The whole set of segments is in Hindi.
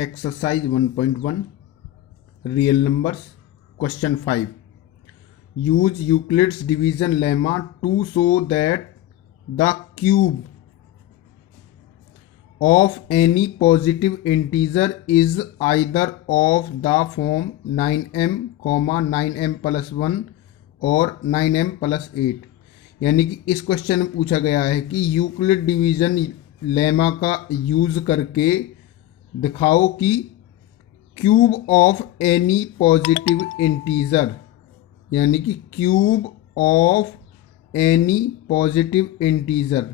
Exercise 1.1 Real numbers. Question 5. Use Euclid's division lemma to show that the cube of any positive integer is either of the form 9m, 9m plus 1 और 9m plus 8। यानी कि इस क्वेश्चन में पूछा गया है कि यूक्लिड डिवीजन लेमा का यूज करके दिखाओ कि cube of any positive integer, यानी कि cube of any positive integer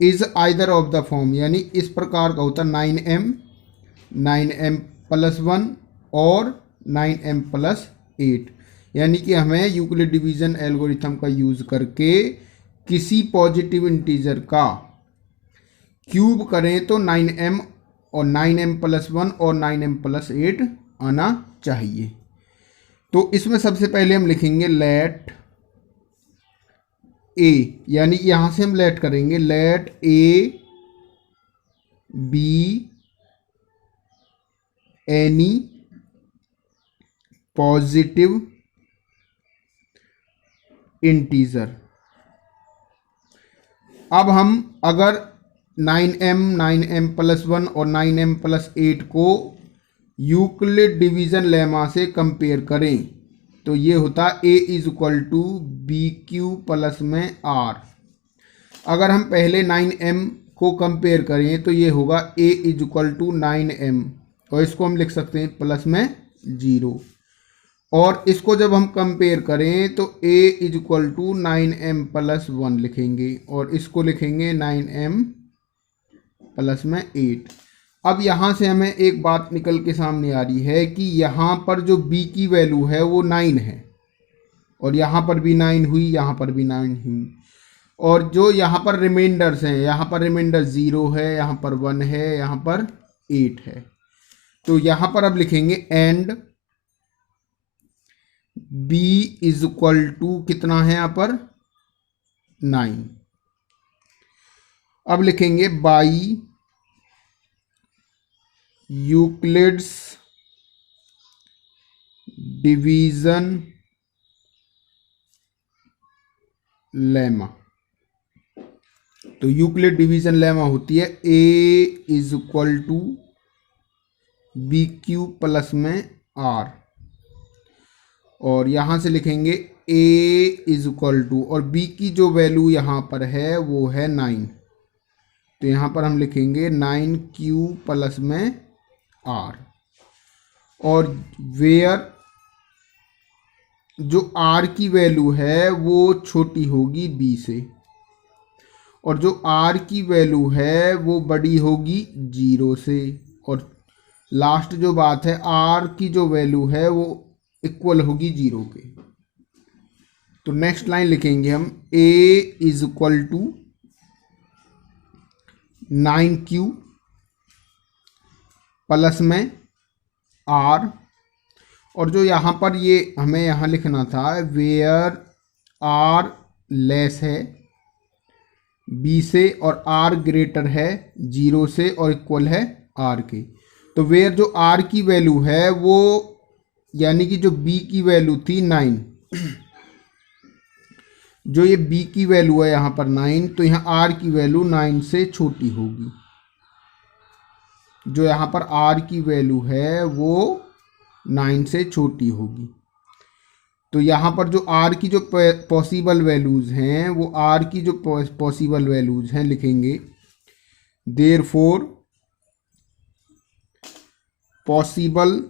is either of the form, यानी इस प्रकार का होता 9m, 9m प्लस 1 और 9m प्लस 8। यानी कि हमें यूक्लिड डिवीजन एल्गोरिथम का यूज करके किसी पॉजिटिव इंटीजर का क्यूब करें तो 9m और 9m प्लस 1 और 9m प्लस 8 आना चाहिए। तो इसमें सबसे पहले हम लिखेंगे लेट ए, यानी यहां से हम लेट करेंगे let a b any positive integer. अब हम अगर 9m, 9m प्लस 1 और 9m प्लस 8 को यूक्लिड डिवीजन लेमा से कंपेयर करें तो ये होता a is equal to b q plus में r। अगर हम पहले 9m को कंपेयर करें तो ये होगा a is equal to 9m और इसको हम लिख सकते हैं प्लस में 0। और इसको जब हम कंपेयर करें तो a is equal to 9m plus 1 लिखेंगे और इसको लिखेंगे 9m प्लस में 8। अब यहाँ से हमें एक बात निकल के सामने आ रही है कि यहाँ पर जो b की वैल्यू है वो 9 है और यहाँ पर भी 9 हुई, यहाँ पर भी 9 हुई, और जो यहाँ पर रिमाइंडर्स हैं, यहाँ पर रिमाइंडर 0 है, यहाँ पर 1 है, यहाँ पर 8 है। तो यहाँ पर अब लिखेंगे and b is equal to कितना है यहाँ पर 9। अब लिखेंगे बाई यूक्लिड्स डिवीजन लेमा। तो यूक्लिड डिवीजन लेमा होती है a is equal to b q plus में r और यहाँ से लिखेंगे a इज इक्वल टू, और b की जो वैल्यू यहाँ पर है वो है 9, तो यहाँ पर हम लिखेंगे 9q प्लस में r। और वेयर जो r की वैल्यू है वो छोटी होगी b से और जो r की वैल्यू है वो बड़ी होगी 0 से, और लास्ट जो बात है r की जो वैल्यू है वो इक्वल होगी 0 के। तो नेक्स्ट लाइन लिखेंगे हम a is equal to 9q plus में r, और जो यहाँ पर ये हमें यहाँ लिखना था वेयर r लेस है b से और r ग्रेटर है 0 से और इक्वल है r के। तो वेयर जो r की वैल्यू है वो, यानी कि जो b की वैल्यू थी 9, जो ये b की वैल्यू है यहाँ पर 9, तो यहाँ r की वैल्यू 9 से छोटी होगी। जो यहाँ पर r की वैल्यू है वो 9 से छोटी होगी। तो यहाँ पर जो r की जो पॉसिबल वैल्यूज़ हैं वो r की जो पॉसिबल वैल्यूज़ हैं लिखेंगे therefore possible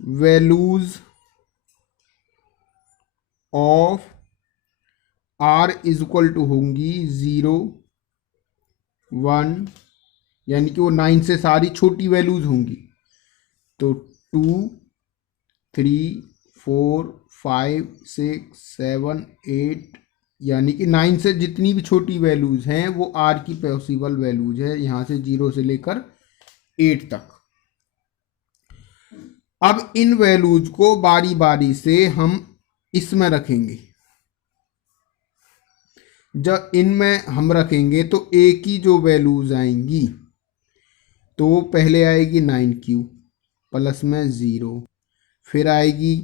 values of r is equal to होंगी 0, 1, यानी कि वो 9 से सारी छोटी वैल्यूज होंगी। तो 2, 3, 4, 5, 6, 7, 8, यानी कि 9 से जितनी भी छोटी वैल्यूज हैं वो r की पॉसिबल वैल्यूज है, यहाँ से 0 से लेकर 8 तक। अब इन वैल्यूज को बारी बारी से हम इसमें रखेंगे। जब इनमें हम रखेंगे तो ए की जो वैल्यूज आएंगी, तो पहले आएगी 9q प्लस में 0, फिर आएगी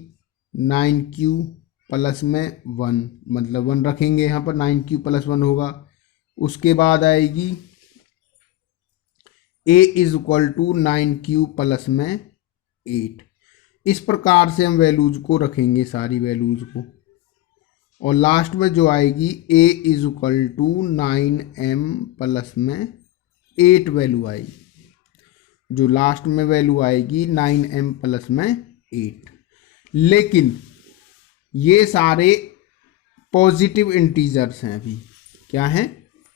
9q प्लस में 1, मतलब 1 रखेंगे यहाँ पर, 9q प्लस 1 होगा। उसके बाद आएगी a is equal to 9q plus में 8। इस प्रकार से हम वैल्यूज को रखेंगे, सारी वैल्यूज को, और लास्ट में जो आएगी a is equal to 9m plus में 8 वैल्यू आएगी। जो लास्ट में वैल्यू आएगी 9m प्लस में 8। लेकिन ये सारे पॉजिटिव इंटीजर्स हैं। अभी क्या है,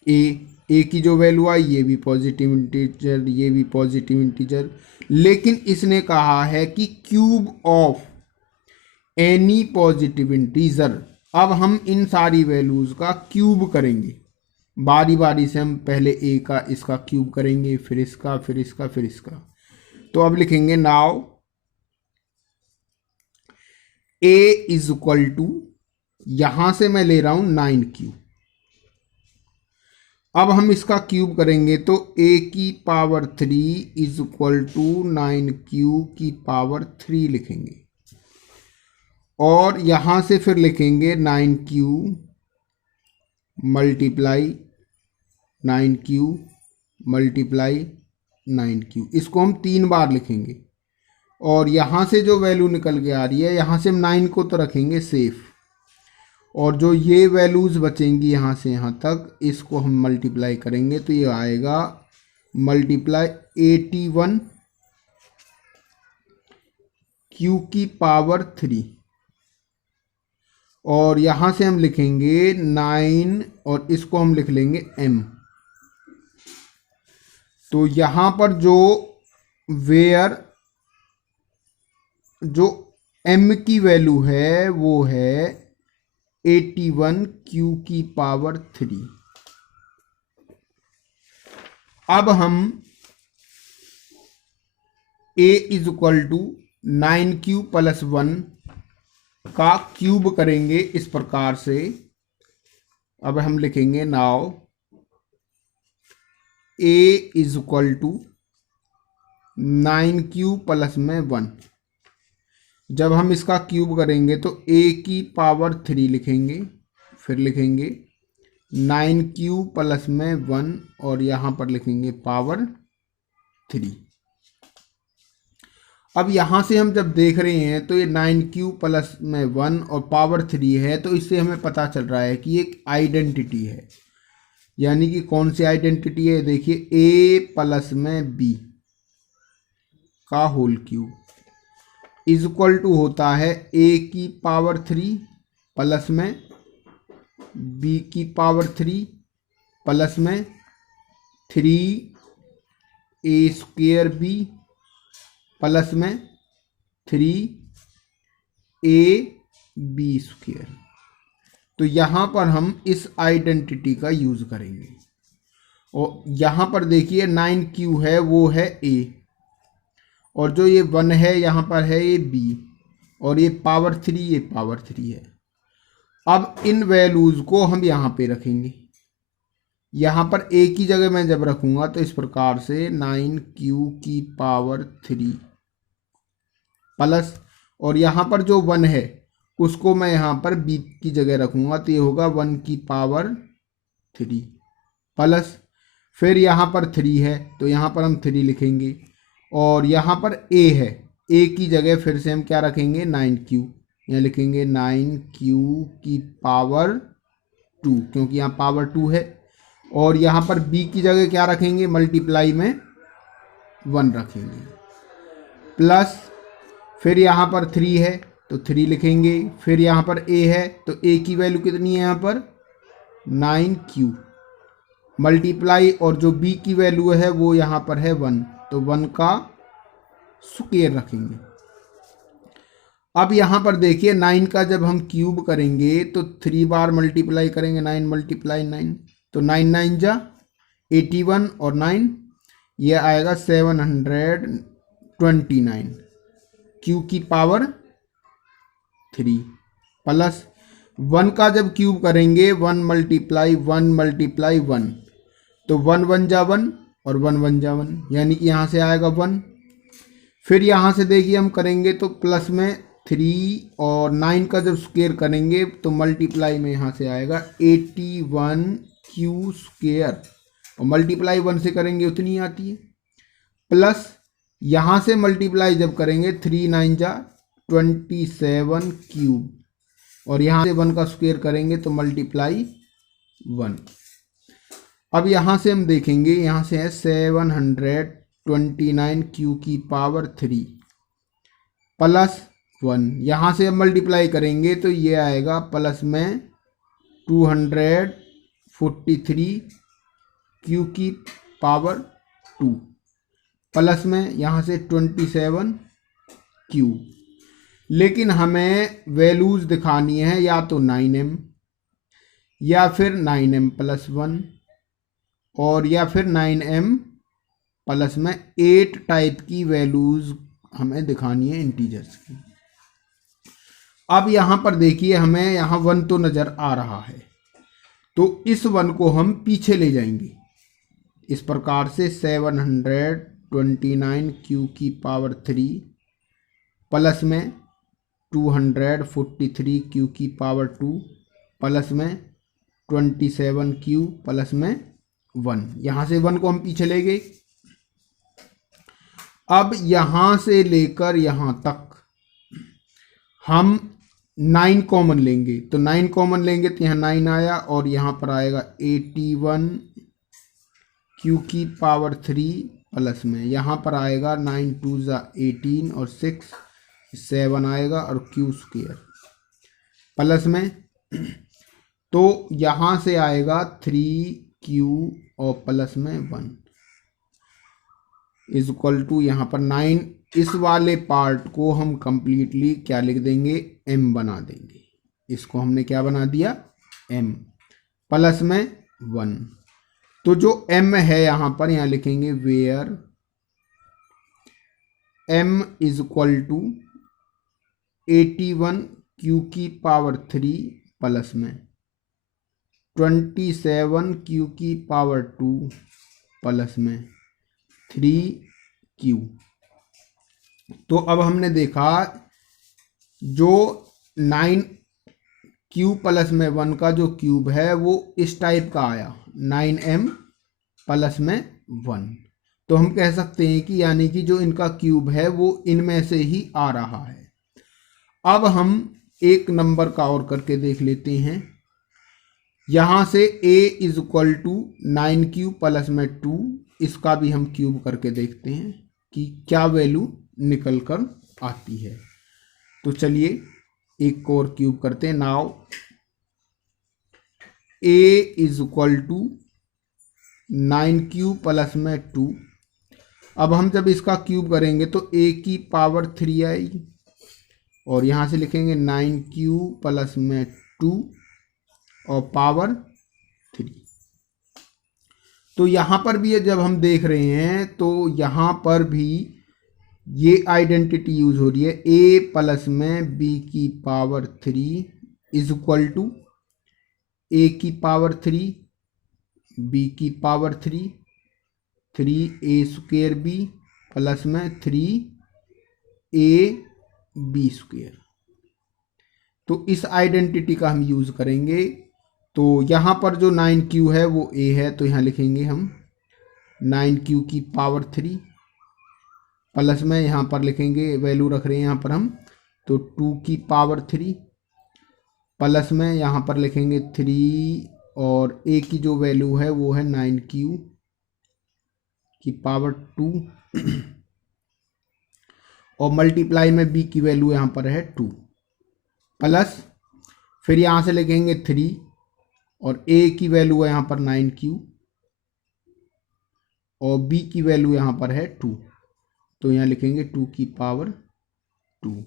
ए की जो वैल्यू आई ये भी पॉजिटिव इंटीजर, ये भी पॉजिटिव इंटीजर। लेकिन इसने कहा है कि cube of any positive integer. अब हम इन सारी वैल्यूज का क्यूब करेंगे, बारी बारी से हम पहले ए का इसका क्यूब करेंगे, फिर इसका, फिर इसका, फिर इसका। तो अब लिखेंगे now a is equal to, यहां से मैं ले रहा हूं 9q। अब हम इसका क्यूब करेंगे तो a की power 3 is equal to 9q की पावर 3 लिखेंगे, और यहां से फिर लिखेंगे 9q multiply 9q multiply 9q। इसको हम 3 बार लिखेंगे, और यहाँ से जो वैल्यू निकल के आ रही है, यहाँ से हम 9 को तो रखेंगे सेफ, और जो ये वैल्यूज़ बचेंगी यहाँ से यहाँ तक, इसको हम मल्टीप्लाई करेंगे तो ये आएगा मल्टीप्लाई 81 q की पावर 3, और यहाँ से हम लिखेंगे 9 और इसको हम लिख लेंगे m। तो यहाँ पर जो वेयर जो m की वैल्यू है वो है 81 q की पावर 3। अब हम a is equal to 9q plus 1 का क्यूब करेंगे इस प्रकार से। अब हम लिखेंगे now a is equal to 9q plus में 1। जब हम इसका क्यूब करेंगे तो a की पावर 3 लिखेंगे, फिर लिखेंगे 9q प्लस में 1, और यहाँ पर लिखेंगे पावर 3। अब यहाँ से हम जब देख रहे हैं तो ये 9q प्लस में 1 और पावर 3 है, तो इससे हमें पता चल रहा है कि एक आइडेंटिटी है। यानी कि कौन सी आइडेंटिटी है, देखिए a प्लस में b का whole cube is equal to होता है a की पावर 3 प्लस में b की पावर 3 प्लस में 3a स्क्वेयर b प्लस में 3ab स्क्वेयर। तो यहाँ पर हम इस आइडेंटिटी का यूज करेंगे, और यहाँ पर देखिए 9q है वो है a, और जो ये 1 है यहाँ पर है ये b, और ये पावर 3 ये पावर 3 है। अब इन वैल्यूज को हम यहाँ पे रखेंगे। यहाँ पर a की जगह मैं जब रखूँगा तो इस प्रकार से 9q की पावर 3 प्लस, और यहाँ पर जो 1 है उसको मैं यहाँ पर b की जगह रखूँगा तो ये होगा 1 की पावर 3 प्लस, फिर यहाँ पर 3 है तो यहाँ पर हम 3 लिखेंगे, और यहाँ पर a है, a की जगह फिर से हम क्या रखेंगे 9q, यहाँ लिखेंगे 9q की पावर 2 क्योंकि यहाँ पावर 2 है, और यहाँ पर b की जगह क्या रखेंगे, मल्टीप्लाई में 1 रखेंगे, प्लस फिर यहाँ पर 3 है तो 3 लिखेंगे, फिर यहाँ पर a है तो a की वैल्यू कितनी है यहाँ पर 9q मल्टीप्लाई, और जो b की वैल्यू है वो यहाँ पर है 1 तो 1 का स्क्वायर रखेंगे। अब यहाँ पर देखिए 9 का जब हम क्यूब करेंगे तो 3 बार मल्टीप्लाई करेंगे, 9 मल्टीप्लाई 9 तो 9 9 जा 81 और 9 ये आएगा 729 q की पावर 3 प्लस, 1 का जब क्यूब करेंगे 1 मल्टीप्लाई 1 मल्टीप्लाई 1, तो 1 1 जा 1 और 1 1 जा 1, यानी कि यहाँ से आएगा 1। फिर यहाँ से देखिए हम करेंगे तो प्लस में 3 और 9 का जब स्क्वायर करेंगे तो मल्टीप्लाई में यहाँ से आएगा 81 क्यू स्क्वायर, और मल्टीप्लाई 1 से करेंगे उतनी आती है। प्लस यहाँ से मल्टीप्लाई जब करेंगे 3 9 जा 27 क्यूब, और यहाँ से 1 का स्क्वायर करेंगे तो मल्टीप्लाई 1। अब यहाँ से हम देखेंगे, यहाँ से है 729 क्यू की पावर 3 प्लस 1, यहाँ से हम मल्टीप्लाई करेंगे तो ये आएगा प्लस में 243 क्यू की पावर 2 प्लस में यहाँ से 27 क्यू। लेकिन हमें वैल्यूज़ दिखानी है या तो 9m या फिर 9m प्लस 1 और या फिर 9m प्लस में 8 टाइप की वैल्यूज़ हमें दिखानी है इंटीजर्स की। अब यहाँ पर देखिए हमें यहाँ 1 तो नज़र आ रहा है, तो इस 1 को हम पीछे ले जाएंगे इस प्रकार से 729 क्यू की पावर 3 प्लस में 243 क्यू की पावर 2 प्लस में 27 क्यू प्लस में 1, यहाँ से 1 को हम पीछे ले गए। अब यहाँ से लेकर यहाँ तक हम 9 कॉमन लेंगे, तो 9 कॉमन लेंगे तो यहाँ 9 आया और यहाँ पर आएगा 81 क्यू की पावर 3 प्लस में यहाँ पर आएगा 9 2 जा 18 और 6 7 आएगा और क्यू स्क्वायर प्लस में, तो यहाँ से आएगा 3q और प्लस में 1 इज इक्वल टू यहाँ पर 9। इस वाले पार्ट को हम कंप्लीटली क्या लिख देंगे, m बना देंगे। इसको हमने क्या बना दिया, m प्लस में 1। तो जो m है यहाँ पर यहाँ लिखेंगे where m is equal to 81 q की पावर 3 प्लस में 27 क्यू की पावर 2 प्लस में 3q। तो अब हमने देखा जो 9q प्लस में 1 का जो क्यूब है वो इस टाइप का आया 9m प्लस में 1। तो हम कह सकते हैं कि यानी कि जो इनका क्यूब है वो इनमें से ही आ रहा है। अब हम एक नंबर का और करके देख लेते हैं। यहाँ से a is equal to 9q plus में 2, इसका भी हम क्यूब करके देखते हैं कि क्या वैल्यू निकल कर आती है। तो चलिए एक और क्यूब करते हैं। Now a is equal to 9q plus में 2। अब हम जब इसका क्यूब करेंगे तो a की पावर 3 आएगी और यहाँ से लिखेंगे 9q प्लस में 2 और पावर 3। तो यहाँ पर भी जब हम देख रहे हैं तो यहाँ पर भी ये आइडेंटिटी यूज हो रही है, a प्लस में b की power 3 is equal to a की पावर 3 b की power 3 3a square b plus में 3ab स्क्वायर। तो इस आइडेंटिटी का हम यूज करेंगे। तो यहाँ पर जो 9q है वो a है, तो यहाँ लिखेंगे हम 9q की पावर 3 प्लस में यहाँ पर लिखेंगे, वैल्यू रख रहे हैं यहाँ पर हम, तो 2 की पावर 3 प्लस में यहाँ पर लिखेंगे 3 और a की जो वैल्यू है वो है 9q की पावर 2 और मल्टीप्लाई में b की वैल्यू यहाँ पर है 2 प्लस फिर यहाँ से लिखेंगे 3 और a की वैल्यू है यहाँ पर 9q और b की वैल्यू यहाँ पर है 2, तो यहाँ लिखेंगे 2 की पावर 2।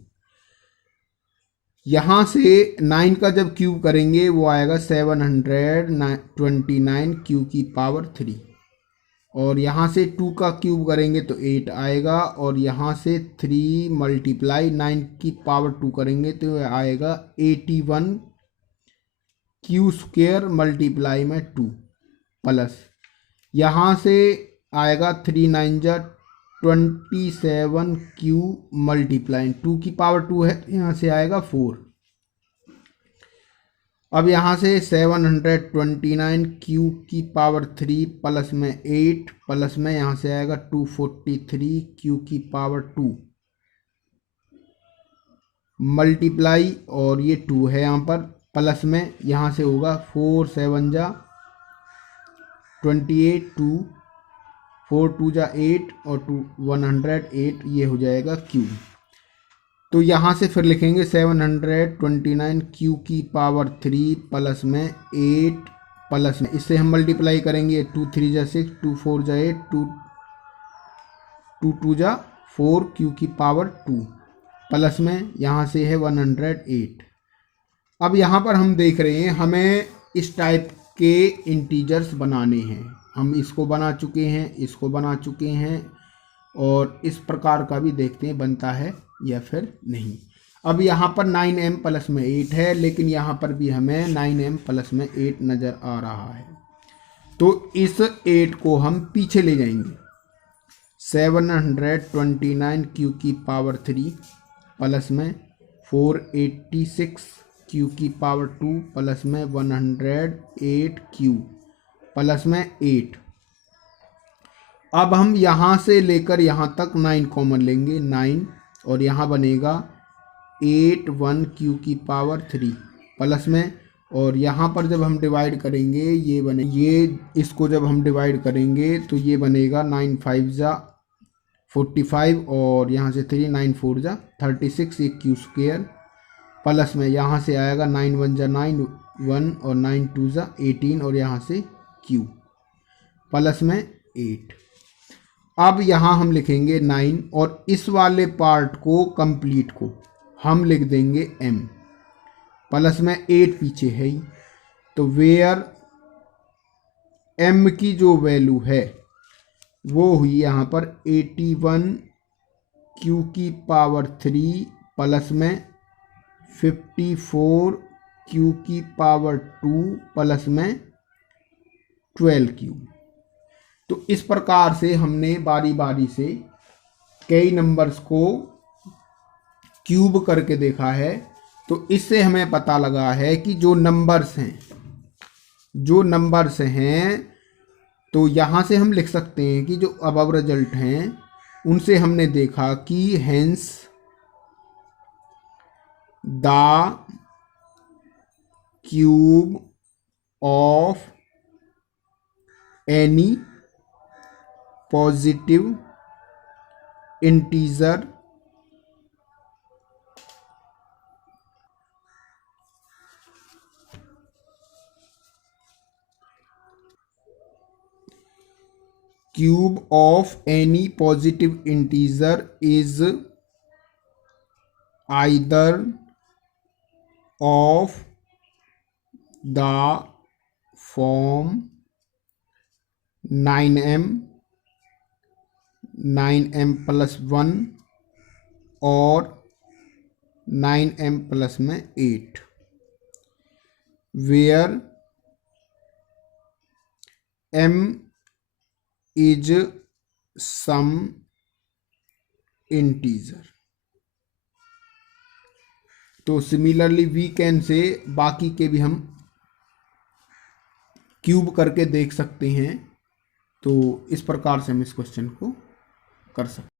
यहाँ से 9 का जब क्यूब करेंगे वो आएगा 729 क्यू की पावर 3 और यहाँ से 2 का क्यूब करेंगे तो 8 आएगा और यहाँ से 3 मल्टीप्लाई 9 की पावर 2 करेंगे तो आएगा 81 क्यू स्क्वेयर मल्टीप्लाई में 2 प्लस यहाँ से आएगा 3 9 जा 27 क्यू मल्टीप्लाई 2 की पावर 2 है तो यहाँ से आएगा 4। अब यहाँ से 729 क्यू की पावर 3 प्लस में 8 प्लस में यहाँ से आएगा 243 क्यू की पावर 2 मल्टीप्लाई और ये 2 है यहाँ पर प्लस में यहाँ से होगा 4 7 जा 28 2 4 2 जा 8 और 2 108 ये हो जाएगा क्यू। तो यहाँ से फिर लिखेंगे 729 क्यू की पावर 3 प्लस में 8 प्लस में इससे हम मल्टीप्लाई करेंगे 2 3 जा 6 2 4 जा 8 2 2 जा 4 क्यू की पावर 2 प्लस में यहाँ से है 108। अब यहाँ पर हम देख रहे हैं हमें इस टाइप के इंटीजर्स बनाने हैं। हम इसको बना चुके हैं, इसको बना चुके हैं और इस प्रकार का भी देखते हैं बनता है या फिर नहीं। अब यहाँ पर 9m प्लस में 8 है लेकिन यहाँ पर भी हमें 9m प्लस में 8 नज़र आ रहा है। तो इस 8 को हम पीछे ले जाएंगे। 729 क्यू की पावर 3 प्लस में 486 क्यू की पावर 2 प्लस में 108 क्यू प्लस में 8। अब हम यहाँ से लेकर यहाँ तक 9 कॉमन लेंगे 9 और यहाँ बनेगा 8 1 क्यू की पावर 3 प्लस में और यहाँ पर जब हम डिवाइड करेंगे ये बने ये इसको जब हम डिवाइड करेंगे तो ये बनेगा 9 5 जा 45 और यहाँ से 3 9 4 जा 36 ये क्यू स्क्वेयर प्लस में यहाँ से आएगा 9 1 जा 9 1 और 9 2 जा 18 और यहाँ से क्यू प्लस में 8। अब यहाँ हम लिखेंगे 9 और इस वाले पार्ट को कंप्लीट को हम लिख देंगे m प्लस में 8 पीछे है ही। तो वेयर m की जो वैल्यू है वो हुई यहाँ पर 81 क्यू की पावर 3 प्लस में 54 क्यू की पावर 2 प्लस में 12 क्यू। तो इस प्रकार से हमने बारी बारी से कई नंबर्स को क्यूब करके देखा है। तो इससे हमें पता लगा है कि जो नंबर्स हैं तो यहाँ से हम लिख सकते हैं कि जो अबव रिजल्ट हैं उनसे हमने देखा कि hence the cube of any positive integer cube of any positive integer is either of the form 9m 9m plus 1 और 9m plus में 8 where m is some integer। तो सिमिलरली वी कैन से बाकी के भी हम क्यूब करके देख सकते हैं। तो इस प्रकार से हम इस क्वेश्चन को कर सकते हैं।